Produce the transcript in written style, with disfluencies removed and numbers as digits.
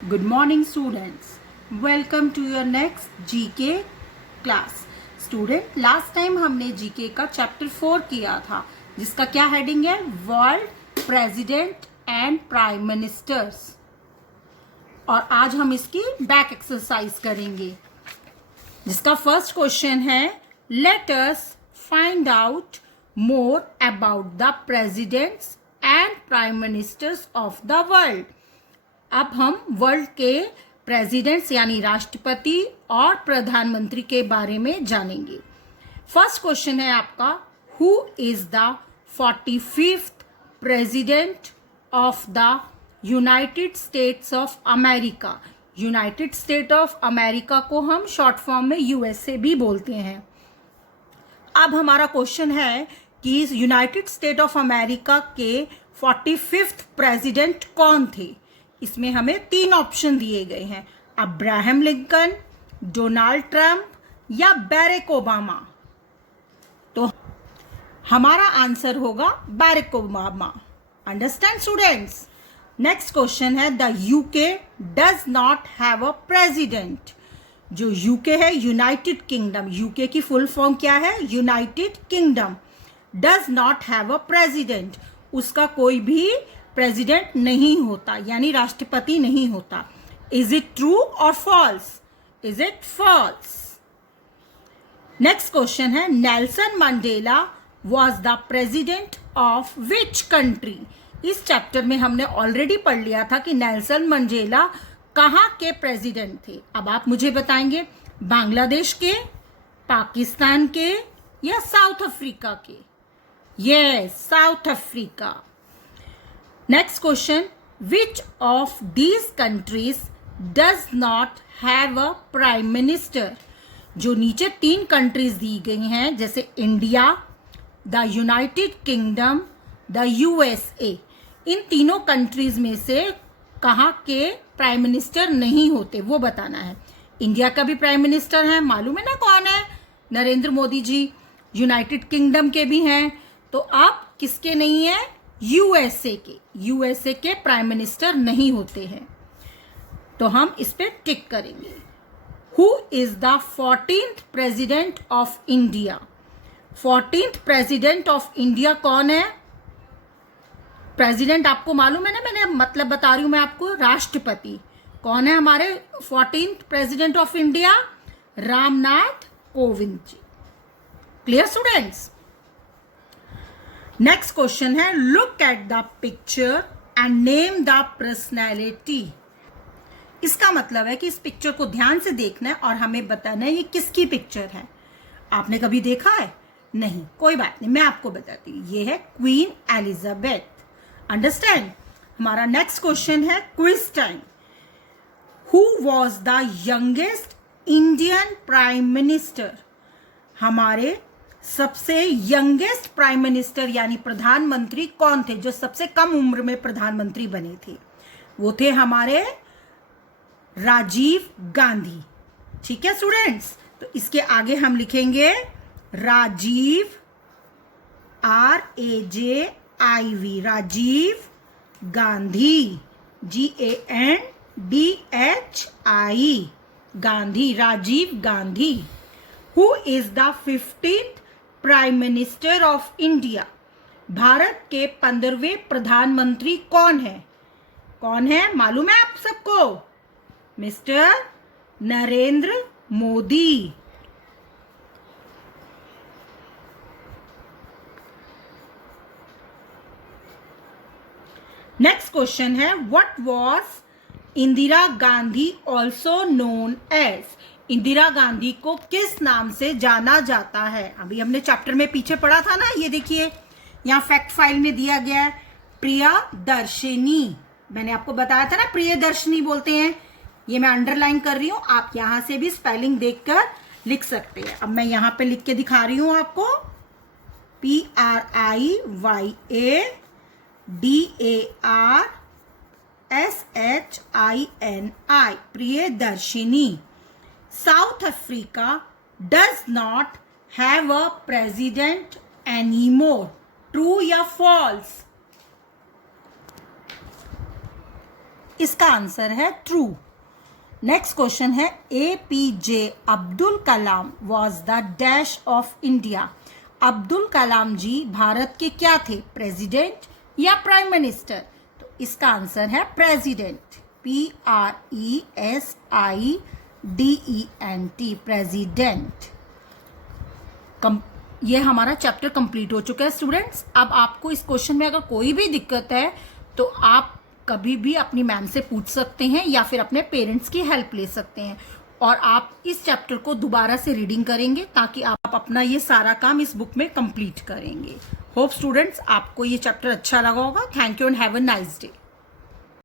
Good morning students. Welcome to your next GK class. Student, last time हमने GK का chapter 4 किया था जिसका क्या हेडिंग है? World president and prime ministers. और आज हम इसकी बैक एक्सरसाइज करेंगे जिसका फर्स्ट क्वेश्चन है let us find out more about the presidents and prime ministers of the world. अब हम वर्ल्ड के प्रेसिडेंट्स यानी राष्ट्रपति और प्रधानमंत्री के बारे में जानेंगे। फर्स्ट क्वेश्चन है आपका, who is the 45th president of the United states of America. United state of America को हम शॉर्ट फॉर्म में यूएसए भी बोलते हैं। अब हमारा क्वेश्चन है कि यूनाइटेड स्टेट ऑफ अमेरिका के 45th प्रेसिडेंट कौन थे। इसमें हमें 3 ऑप्शन दिए गए हैं, अब्राहम लिंकन, डोनाल्ड ट्रंप या बैरक ओबामा। तो हमारा आंसर होगा Barack Obama. Understand students. Next question है the UK does not have a president. जो यूके है यूनाइटेड किंगडम, यूके की फुल फॉर्म क्या है? United Kingdom. Does not have a president, उसका कोई भी प्रेसिडेंट नहीं होता यानी राष्ट्रपति नहीं होता। इज इट ट्रू और false? Is it false? Next question है Nelson Mandela was the president of which country. इस चैप्टर में हमने ऑलरेडी पढ़ लिया था कि नेल्सन मंडेला कहाँ के प्रेसिडेंट थे। अब आप मुझे बताएंगे बांग्लादेश के, पाकिस्तान के या साउथ अफ्रीका के? Yes, south Africa. Next question, which of these countries does not have a prime minister? जो नीचे 3 कंट्रीज दी गई हैं जैसे India, the United Kingdom, the USA, इन तीनों कंट्रीज में से कहाँ के प्राइम मिनिस्टर नहीं होते वो बताना है। इंडिया का भी प्राइम मिनिस्टर है, मालूम है ना कौन है? नरेंद्र मोदी जी। यूनाइटेड किंगडम के भी हैं, तो अब किसके नहीं है? यूएसए के। यूएसए के प्राइम मिनिस्टर नहीं होते हैं, तो हम इस पे टिक करेंगे। Who is the 14th president of India. 14th president of India कौन है? प्रेसिडेंट आपको मालूम है ना, मैंने मतलब बता रही हूं मैं आपको, राष्ट्रपति। कौन है हमारे 14th president of India? Ramnath Kovind ji. Clear students. Next question है look at the picture and name the personality. इसका मतलब है कि इस पिक्चर को ध्यान से देखना है और हमें बताना है ये किसकी पिक्चर है। आपने कभी देखा है? नहीं, कोई बात नहीं, मैं आपको बताती हूँ। ये है क्वीन एलिजाबेथ। अंडरस्टैंड। हमारा नेक्स्ट क्वेश्चन है quiz time. Who was the youngest Indian prime minister. हमारे सबसे यंगेस्ट प्राइम मिनिस्टर यानी प्रधानमंत्री कौन थे जो सबसे कम उम्र में प्रधानमंत्री बने थे? वो थे हमारे राजीव गांधी। ठीक है स्टूडेंट्स, तो इसके आगे हम लिखेंगे Rajiv, RAJIV, Rajiv Gandhi, GANDHI, Gandhi, Rajiv Gandhi. Who is the 15th prime minister of India. Bharat के 15वें प्रधानमंत्री कौन है? कौन है मालूम है आप सबको? Mister Narendra Modi. Next question है what was Indira Gandhi also known as. Indira Gandhi को किस नाम से जाना जाता है? अभी हमने चैप्टर में पीछे पढ़ा था ना, ये देखिए यहाँ फैक्ट फाइल में दिया गया है, प्रियदर्शिनी। मैंने आपको बताया था ना प्रियदर्शिनी बोलते हैं। ये मैं अंडरलाइन कर रही हूँ, आप यहाँ से भी स्पेलिंग देखकर लिख सकते हैं। अब मैं यहाँ पे लिख के दिखा रही हूँ आपको, PRIYADARSHINI, Priyadarshini. South Africa does not have a president anymore. True या false? इसका आंसर है ट्रू। नेक्स्ट क्वेश्चन है APJ Abdul Kalam was the dash of India. Abdul Kalam ji Bharat के क्या थे, प्रेसिडेंट या प्राइम मिनिस्टर? तो इसका आंसर है प्रेसिडेंट, PRESIDENT, प्रेसिडेंट। ये हमारा चैप्टर कंप्लीट हो चुका है स्टूडेंट्स। अब आपको इस क्वेश्चन में अगर कोई भी दिक्कत है तो आप कभी भी अपनी मैम से पूछ सकते हैं या फिर अपने पेरेंट्स की हेल्प ले सकते हैं, और आप इस चैप्टर को दोबारा से रीडिंग करेंगे ताकि आप अपना ये सारा काम इस बुक में कंप्लीट करेंगे। होप स्टूडेंट्स आपको ये चैप्टर अच्छा लगा होगा। Thank you and have a nice day.